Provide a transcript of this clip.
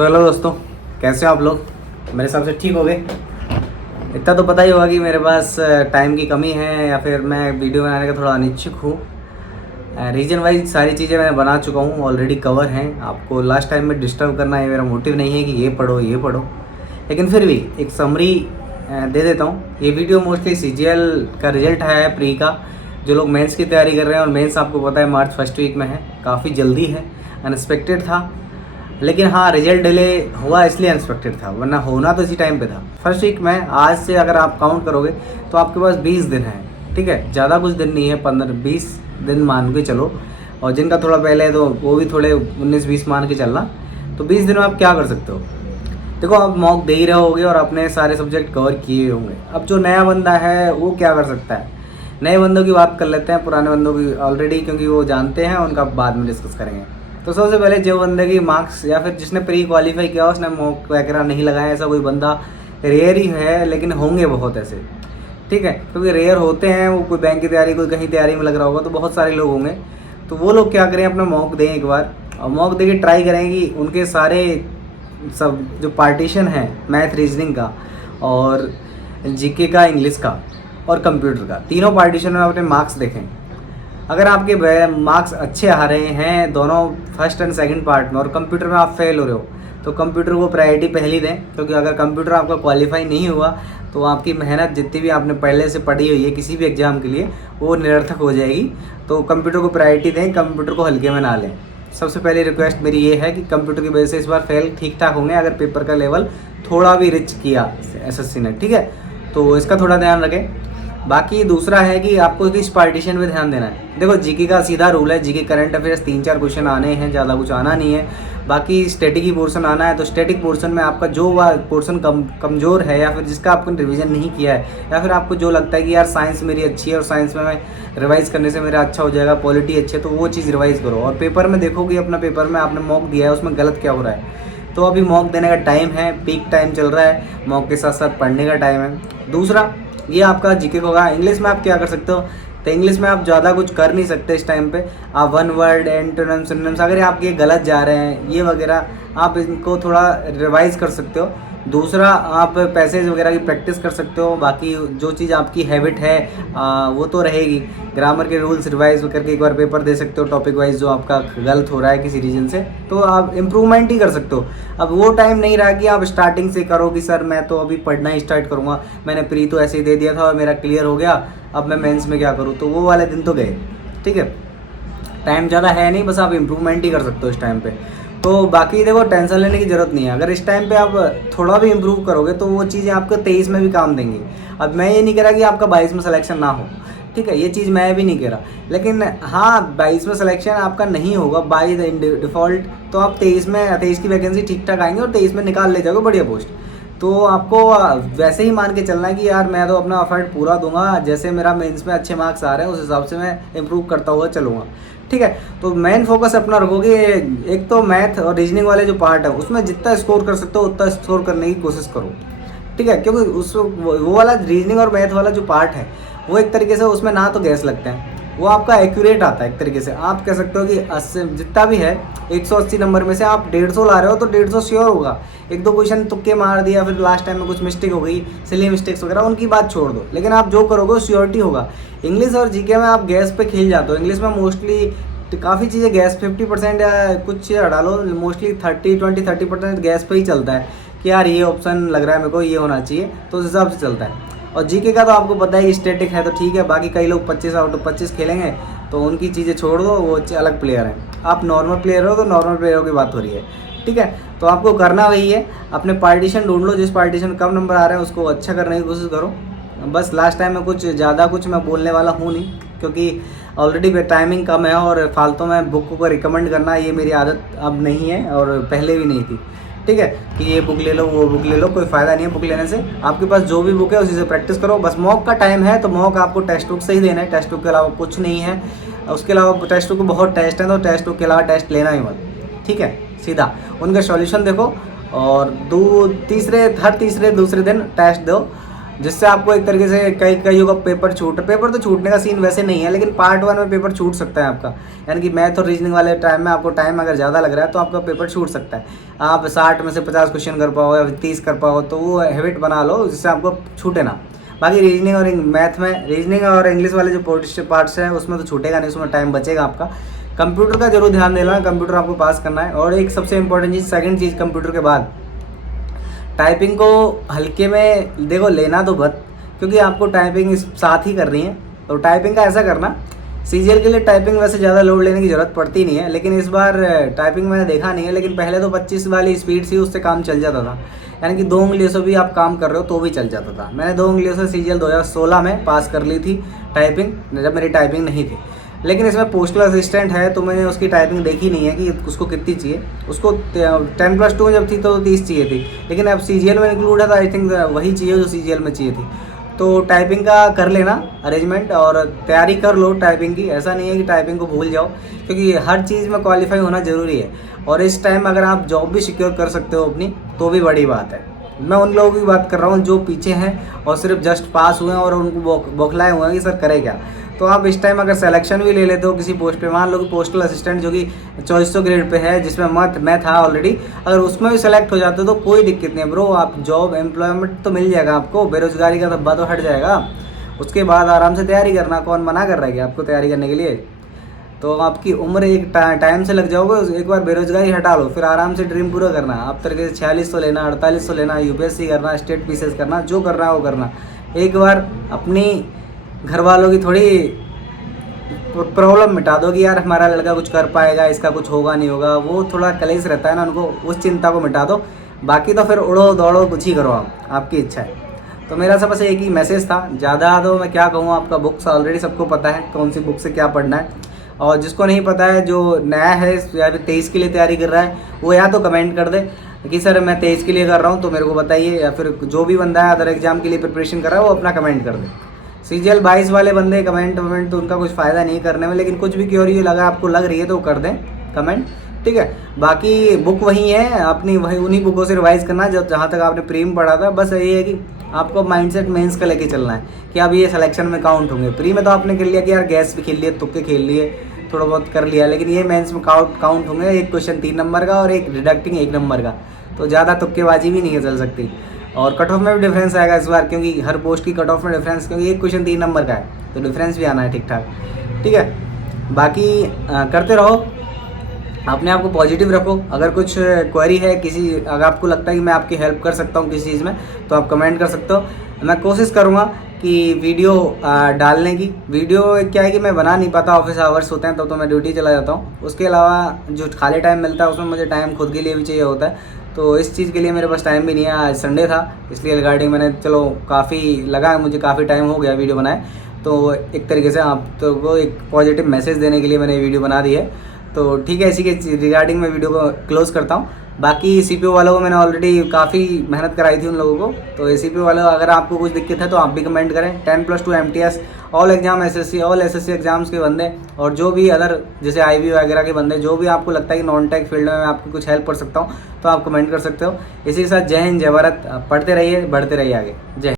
तो हेलो दोस्तों, कैसे हो आप लोग? मेरे हिसाब से ठीक हो गए। इतना तो पता ही होगा कि मेरे पास टाइम की कमी है या फिर मैं वीडियो बनाने का थोड़ा अनिच्छुक हूँ। रीजन वाइज सारी चीज़ें मैं बना चुका हूँ, ऑलरेडी कवर हैं। आपको लास्ट टाइम में डिस्टर्ब करना है मेरा मोटिव नहीं है कि ये पढ़ो, लेकिन फिर भी एक समरी दे देता हूँ। ये वीडियो मोस्टली सीजीएल का रिजल्ट है प्री का। जो लोग मेंस की तैयारी कर रहे हैं, और मेंस आपको पता है मार्च फर्स्ट वीक में है, काफ़ी जल्दी है, अनएक्सपेक्टेड था। लेकिन हाँ, रिजल्ट डिले हुआ इसलिए अनएक्सपेक्टेड था, वरना होना तो इसी टाइम पे था। फर्स्ट वीक में आज से अगर आप काउंट करोगे तो आपके पास 20 दिन है, ठीक है, ज़्यादा कुछ दिन नहीं है, 15-20 दिन मान के चलो। और जिनका थोड़ा पहले है तो वो भी थोड़े 19-20 मान के चलना। तो 20 दिन में आप क्या कर सकते हो? देखो, आप मॉक दे ही रहे होगे और अपने सारे सब्जेक्ट कवर किए होंगे। अब जो नया बंदा है वो क्या कर सकता है? नए बंदों की बात कर लेते हैं, पुराने बंदों की ऑलरेडी क्योंकि वो जानते हैं, उनका बाद में डिस्कस करेंगे। तो सबसे पहले जो बंदे की मार्क्स या फिर जिसने प्री क्वालिफाई किया, उसने मॉक वगैरह नहीं लगाया, ऐसा कोई बंदा रेयर ही है, लेकिन होंगे बहुत ऐसे, ठीक है, क्योंकि रेयर होते हैं। वो कोई बैंक की तैयारी, कोई कहीं तैयारी में लग रहा होगा, तो बहुत सारे लोग होंगे। तो वो लोग क्या करें, अपना मॉक दें एक बार, और मॉक दे के ट्राई करें कि उनके सारे सब जो पार्टीशन है, मैथ रीजनिंग का और जीके का, इंग्लिश का और कंप्यूटर का, तीनों पार्टीशन में अपने मार्क्स देखें। अगर आपके मार्क्स अच्छे आ रहे हैं दोनों फर्स्ट एंड सेकंड पार्ट में, और कंप्यूटर में आप फेल हो रहे हो, तो कंप्यूटर को प्रायोरिटी पहली दें। क्योंकि अगर कंप्यूटर आपका क्वालिफाई नहीं हुआ तो आपकी मेहनत जितनी भी आपने पहले से पढ़ी हुई है किसी भी एग्ज़ाम के लिए, वो निरर्थक हो जाएगी। तो कंप्यूटर को प्रायोरिटी दें, कंप्यूटर को हल्के में ना लें। सबसे पहली रिक्वेस्ट मेरी ये है कि कंप्यूटर की वजह से इस बार फेल ठीक ठाक होंगे अगर पेपर का लेवल थोड़ा भी रिच किया एसएससी ने, ठीक है, तो इसका थोड़ा ध्यान रखें। बाकी दूसरा है कि आपको किस पार्टीशन पे ध्यान देना है। देखो, जीके का सीधा रूल है, जीके करंट अफेयर्स 3-4 क्वेश्चन आने हैं, ज़्यादा कुछ आना नहीं है। बाकी स्टैटिक ही पोर्शन आना है। तो स्टैटिक पोर्शन में आपका जो पोर्शन कमज़ोर है, या फिर जिसका आपने रिवीजन नहीं किया है, या फिर आपको जो लगता है कि यार साइंस मेरी अच्छी है और साइंस में मैं रिवाइज करने से मेरा अच्छा हो जाएगा, पॉलिटी अच्छी है, तो वो चीज़ रिवाइज़ करो। और पेपर में देखो कि अपना पेपर में आपने मॉक दिया है उसमें गलत क्या हो रहा है। तो अभी मॉक देने का टाइम है, पीक टाइम चल रहा है, मॉक के साथ साथ पढ़ने का टाइम है। दूसरा, ये आपका जीके को होगा। इंग्लिश में आप क्या कर सकते हो? तो इंग्लिश में आप ज़्यादा कुछ कर नहीं सकते इस टाइम पे। आप वन वर्ड, एंटोनिम्स, सिनोनिम्स अगर आपके गलत जा रहे हैं ये वगैरह, आप इनको थोड़ा रिवाइज कर सकते हो। दूसरा, आप पैसेज वगैरह की प्रैक्टिस कर सकते हो। बाकी जो चीज़ आपकी हैबिट है वो तो रहेगी। ग्रामर के रूल्स रिवाइज करके एक बार पेपर दे सकते हो, टॉपिक वाइज जो आपका गलत हो रहा है किसी रीजन से, तो आप इम्प्रूवमेंट ही कर सकते हो। अब वो टाइम नहीं रहा कि आप स्टार्टिंग से करो कि सर मैं तो अभी पढ़ना ही स्टार्ट करूँगा, मैंने प्री तो ऐसे ही दे दिया था और मेरा क्लियर हो गया, अब मैं मेंस में क्या करूँ। तो वो वाले दिन तो गए, ठीक है। टाइम ज़्यादा है नहीं, बस आप इम्प्रूवमेंट ही कर सकते हो इस टाइम पे। तो बाकी देखो, टेंशन लेने की ज़रूरत नहीं है। अगर इस टाइम पे आप थोड़ा भी इम्प्रूव करोगे तो वो चीज़ें आपको 23 में भी काम देंगी। अब मैं ये नहीं कह रहा कि आपका 22 में सिलेक्शन ना हो, ठीक है, ये चीज़ मैं भी नहीं कह रहा। लेकिन हाँ, 22 में सिलेक्शन आपका नहीं होगा बाई डिफ़ॉल्ट, तो आप 23 की वैकेंसी ठीक ठाक आएंगे और 23 में निकाल ले जाओगे बढ़िया पोस्ट। तो आपको वैसे ही मान के चलना है कि यार मैं तो अपना एफर्ट पूरा दूंगा, जैसे मेरा मेंस में अच्छे मार्क्स आ रहे हैं उस हिसाब से मैं इम्प्रूव करता हुआ चलूँगा, ठीक है। तो मेन फोकस अपना रखोगे, एक तो मैथ और रीजनिंग वाले जो पार्ट है उसमें जितना स्कोर कर सकते हो उतना स्कोर करने की कोशिश करो, ठीक है। क्योंकि उस वो वाला रीजनिंग और मैथ वाला जो पार्ट है वो एक तरीके से उसमें ना तो गैस लगते हैं, वो आपका एक्यूरेट आता है। एक तरीके से आप कह सकते हो कि 80 जितना भी है 180 नंबर में से आप 150 ला रहे हो तो 150 श्योर होगा। एक दो क्वेश्चन तुक्के मार दिया, फिर लास्ट टाइम में कुछ मिस्टेक हो गई, सिली मिस्टेक्स वगैरह, उनकी बात छोड़ दो, लेकिन आप जो करोगे श्योरिटी होगा। इंग्लिश और जीके में आप गैस पे खेल जाते हो। इंग्लिश में मोस्टली काफ़ी चीज़ें गैस 50% या कुछ हटा लो, मोस्टली 30% गैस पे ही चलता है कि यार ये ऑप्शन लग रहा है मेरे को, ये होना चाहिए, तो उस हिसाब से चलता है। और जीके का तो आपको पता है स्टैटिक है तो ठीक है, बाकी कई लोग 25 आउट ऑफ 25 खेलेंगे, तो उनकी चीज़ें छोड़ दो, वो अलग प्लेयर हैं। आप नॉर्मल प्लेयर हो तो नॉर्मल प्लेयरों की बात हो रही है, ठीक है। तो आपको करना वही है, अपने पार्टीशन ढूंढ लो, जिस पार्टीशन कम नंबर आ रहे हैं उसको अच्छा करने की कोशिश करो। बस लास्ट टाइम में कुछ ज़्यादा कुछ मैं बोलने वाला हूँ नहीं, क्योंकि ऑलरेडी टाइमिंग कम है और फालतू में बुक को रिकमेंड करना ये मेरी आदत अब नहीं है और पहले भी नहीं थी, ठीक है, कि ये बुक ले लो वो बुक ले लो, कोई फ़ायदा नहीं है बुक लेने से। आपके पास जो भी बुक है उसी से प्रैक्टिस करो। बस मॉक का टाइम है तो मॉक आपको टेक्स्ट बुक से ही देना है, टेक्स्ट बुक के अलावा कुछ नहीं है। उसके अलावा टेक्स्ट बुक बहुत टेस्ट हैं, तो टेक्स्ट बुक के अलावा टेस्ट लेना ही मत, ठीक है। सीधा उनका सॉल्यूशन देखो और हर तीसरे दूसरे दिन टेस्ट दो। जिससे आपको एक तरीके से कई का पेपर पेपर तो छूटने का सीन वैसे नहीं है, लेकिन पार्ट 1 में पेपर छूट सकता है आपका। यानी कि मैथ और रीजनिंग वाले टाइम में आपको टाइम अगर ज़्यादा लग रहा है तो आपका पेपर छूट सकता है। आप 60 में से 50 क्वेश्चन कर पाओ या 30 कर पाओ, तो वो हैबिट बना लो जिससे आपको छूटे ना। बाकी रीजनिंग और मैथ में, रीजनिंग और इंग्लिश वाले जो पार्ट्स हैं उसमें तो छूटेगा नहीं, उसमें टाइम बचेगा आपका। कंप्यूटर का जरूर ध्यान देना, कंप्यूटर आपको पास करना है। और एक सबसे इंपॉर्टेंट चीज़, सेकंड चीज़ कंप्यूटर के बाद टाइपिंग को हल्के में देखो लेना तो मत, क्योंकि आपको टाइपिंग साथ ही करनी है। तो टाइपिंग का ऐसा करना, सीजीएल के लिए टाइपिंग वैसे ज़्यादा लोड लेने की ज़रूरत पड़ती नहीं है, लेकिन इस बार टाइपिंग मैंने देखा नहीं है, लेकिन पहले तो 25 वाली स्पीड थी, उससे काम चल जाता था। यानी कि 2 उंगलियों से भी आप काम कर रहे हो तो भी चल जाता था। मैंने 2 उंगलियों से सीजीएल 2016 में पास कर ली थी टाइपिंग, जब मेरी टाइपिंग नहीं थी। लेकिन इसमें पोस्टल असिस्टेंट है तो मैंने उसकी टाइपिंग देखी नहीं है कि उसको कितनी चाहिए। उसको 10+2 में जब थी तो 30 चाहिए थी, लेकिन अब सीजीएल में इंक्लूड है तो आई थिंक वही चाहिए जो सीजीएल में चाहिए थी। तो टाइपिंग का कर लेना अरेंजमेंट और तैयारी कर लो टाइपिंग की। ऐसा नहीं है कि टाइपिंग को भूल जाओ, क्योंकि हर चीज़ में क्वालिफाई होना ज़रूरी है। और इस टाइम अगर आप जॉब भी सिक्योर कर सकते हो अपनी तो भी बड़ी बात है। मैं उन लोगों की बात कर रहा हूँ जो पीछे हैं और सिर्फ जस्ट पास हुए हैं और उनको बौखलाए हुए हैं कि सर करे क्या। तो आप इस टाइम अगर सिलेक्शन भी ले लेते हो किसी पोस्ट पे, मान लो कि पोस्टल असिस्टेंट जो कि 2400 ग्रेड पे है, जिसमें मैं था ऑलरेडी, अगर उसमें भी सेलेक्ट हो जाते हो तो कोई दिक्कत नहीं है ब्रो। आप जॉब एम्प्लॉयमेंट तो मिल जाएगा आपको, बेरोजगारी का धब्बा तो हट जाएगा। उसके बाद आराम से तैयारी करना, कौन मना कर रहा है कि आपको तैयारी करने के लिए। तो आपकी उम्र एक टाइम से लग जाओगे, एक बार बेरोजगारी हटा लो, फिर आराम से ड्रीम पूरा करना। आप तरीके से 4600 लेना, 4800 लेना, यूपीएससी करना, स्टेट पीसीएस करना, जो करना है वो करना। एक बार अपनी घर वालों की थोड़ी प्रॉब्लम मिटा दो कि यार हमारा लड़का कुछ कर पाएगा, इसका कुछ होगा नहीं होगा, वो थोड़ा कलेश रहता है ना उनको, उस चिंता को मिटा दो। बाकी तो फिर उड़ो दौड़ो कुछ ही करो, आपकी इच्छा है। तो मेरा सब बस एक ही मैसेज था, ज़्यादा तो मैं क्या कहूँ, आपका बुक्स ऑलरेडी सबको पता है कौन सी बुक से क्या पढ़ना है। और जिसको नहीं पता है, जो नया है या फिर 23 के लिए तैयारी कर रहा है, वो या तो कमेंट कर दे कि सर मैं 23 के लिए कर रहा हूँ तो मेरे को बताइए, या फिर जो भी बंदा है अदर एग्जाम के लिए प्रिपरेशन कर रहा है वो अपना कमेंट कर दे। सीजीएल 22 वाले बंदे कमेंट तो उनका कुछ फ़ायदा नहीं करने में, लेकिन कुछ भी क्योरी लगा आपको लग रही है तो कर दें कमेंट, ठीक है। बाकी बुक वही है अपनी, वही उन्हीं बुकों से रिवाइज़ करना जहाँ तक आपने प्री में पढ़ा था। बस यही है कि आपको माइंडसेट मेंस का लेके चलना है कि अब ये सिलेक्शन में काउंट होंगे। प्री में तो आपने कर लिया कि यार गैस भी खेल लिए, तुक्के खेल लिए, थोड़ा बहुत कर लिया, लेकिन ये मेंस में काउंट होंगे। एक क्वेश्चन 3 नंबर का और एक डिडक्टिंग 1 नंबर का, तो ज़्यादा तुक्केबाजी भी नहीं चल सकती। और कट ऑफ में भी डिफरेंस आएगा इस बार, क्योंकि हर पोस्ट की कट ऑफ में डिफरेंस, क्योंकि एक क्वेश्चन 3 नंबर का है तो डिफरेंस भी आना है ठीक ठाक, ठीक है। बाकी करते रहो, अपने आप को पॉजिटिव रखो। अगर कुछ क्वेरी है किसी, अगर आपको लगता है कि मैं आपकी हेल्प कर सकता हूँ किसी चीज़ में, तो आप कमेंट कर सकते हो। मैं कोशिश करूँगा कि वीडियो डालने की। वीडियो क्या है कि मैं बना नहीं पाता, ऑफिस आवर्स होते हैं तो मैं ड्यूटी चला जाता हूँ। उसके अलावा जो खाली टाइम मिलता है उसमें मुझे टाइम खुद के लिए भी चाहिए होता है, तो इस चीज़ के लिए मेरे पास टाइम भी नहीं है। आज संडे था, इसलिए रिगार्डिंग मैंने चलो काफ़ी लगा, मुझे काफ़ी टाइम हो गया वीडियो बनाए, तो एक तरीके से आप तो को एक पॉजिटिव मैसेज देने के लिए मैंने वीडियो बना दी है। तो ठीक है, इसी के रिगार्डिंग मैं वीडियो को क्लोज़ करता हूँ। बाकी सीपीओ वालों को मैंने ऑलरेडी काफ़ी मेहनत कराई थी उन लोगों को, तो सीपीओ वालों अगर आपको कुछ दिक्कत है तो आप भी कमेंट करें। 10+2 MTS all exam all SSC exams के बंदे, और जो भी अदर जैसे IB वगैरह के बंदे, जो भी आपको लगता है कि नॉन टेक फील्ड में मैं आपको कुछ हेल्प कर सकता हूँ तो आप कमेंट कर सकते हो। इसी के साथ जय हिंद, जय भारत। पढ़ते रहिए, बढ़ते रहिए आगे। जय